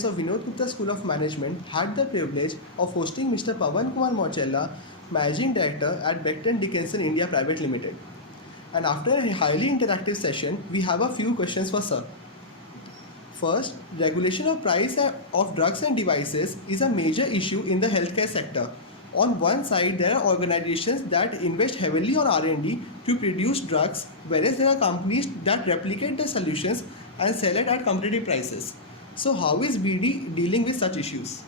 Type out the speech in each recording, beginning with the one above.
students of Vinod Gupta School of Management had the privilege of hosting Mr. Pawan Kumar Mochella, Managing Director at Becton Dickinson India Private Limited. And after a highly interactive session, we have a few questions for Sir. First, regulation of price of drugs and devices is a major issue in the healthcare sector. On one side, there are organizations that invest heavily on R&D to produce drugs, whereas there are companies that replicate the solutions and sell it at competitive prices. So, how is BD dealing with such issues?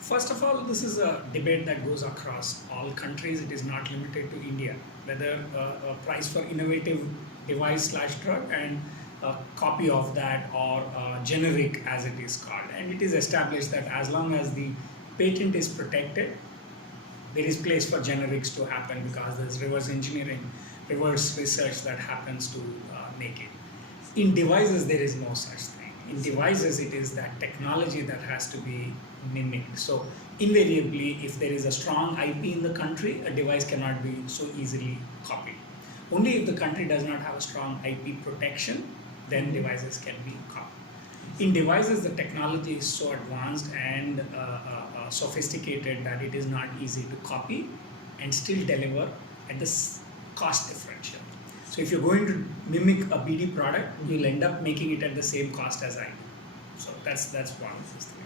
First of all, this is a debate that goes across all countries. It is not limited to India. Whether a price for innovative device slash drug and a copy of that or generic as it is called. And it is established that as long as the patent is protected, there is place for generics to happen because there's reverse engineering, reverse research that happens to make it. In devices, there is no such thing. In devices, it is that technology that has to be mimicked. So invariably, if there is a strong IP in the country, a device cannot be so easily copied. Only if the country does not have a strong IP protection, then devices can be copied. In devices, the technology is so advanced and sophisticated that it is not easy to copy and still deliver at this cost differential. So if you're going to mimic a BD product, you'll end up making it at the same cost as I do. So that's one of these things.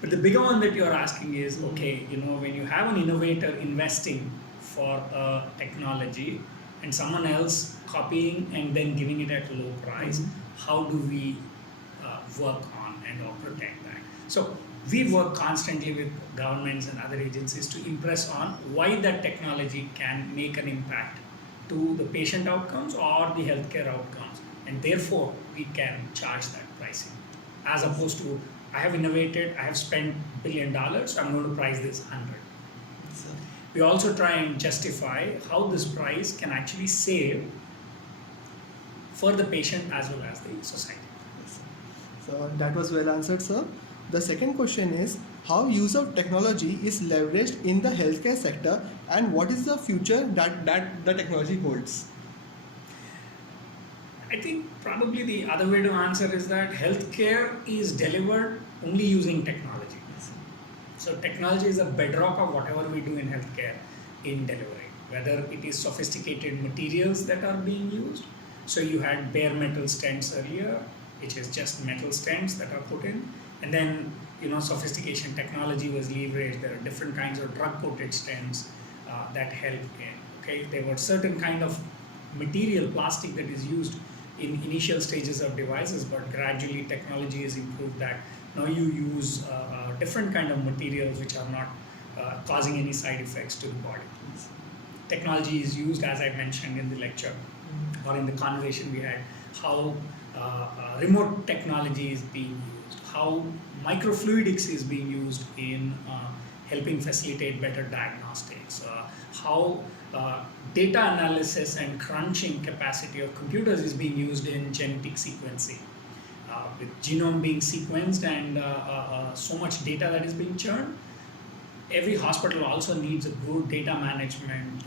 But the bigger one that you're asking is, okay, when you have an innovator investing for a technology and someone else copying and then giving it at a low price, how do we work on and or protect that? So we work constantly with governments and other agencies to impress on why that technology can make an impact to the patient outcomes or the healthcare outcomes, and therefore we can charge that pricing. As opposed to, I have innovated, I have spent $1 billion, so I'm going to price this 100. We also try and justify how this price can actually save for the patient as well as the society. So that was well answered, sir. The second question is, how use of technology is leveraged in the healthcare sector and what is the future that the technology holds? I think probably the other way to answer is that healthcare is delivered only using technology. So technology is a bedrock of whatever we do in healthcare in delivery, whether it is sophisticated materials that are being used. So you had bare metal stents earlier, which is just metal stents that are put in, and then sophistication technology was leveraged. There are different kinds of drug-coated stents that help in. Okay, there were certain kind of material, plastic, that is used in initial stages of devices, but gradually technology has improved that. Now you use different kind of materials which are not causing any side effects to the body. Technology is used, as I mentioned in the lecture or in the conversation we had, how remote technology is being used, how microfluidics is being used in helping facilitate better diagnostics, how data analysis and crunching capacity of computers is being used in genetic sequencing. With genome being sequenced and so much data that is being churned, every hospital also needs a good data management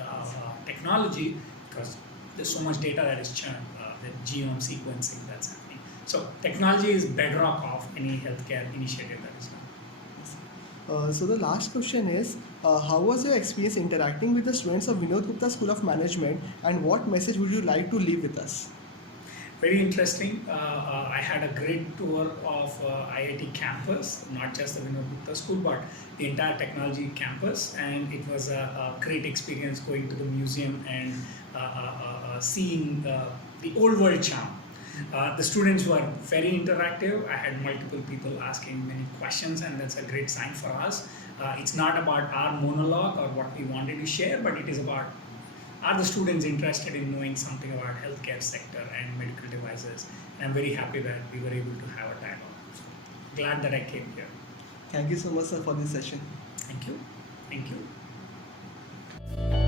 technology because there's so much data that is churned with genome sequencing that's happening. So technology is bedrock of any healthcare initiative that is done. So the last question is, how was your experience interacting with the students of Vinod Gupta School of Management and what message would you like to leave with us? Very interesting. I had a great tour of IIT campus, not just the Vinod Gupta School, but the entire technology campus, and it was a great experience going to the museum and seeing the old world charm. The students were very interactive. I had multiple people asking many questions, and that's a great sign for us. It's not about our monologue or what we wanted to share, but it is about, are the students interested in knowing something about healthcare sector and medical devices? And I'm very happy that we were able to have a dialogue. So glad that I came here. Thank you so much, sir, for this session. Thank you. Thank you.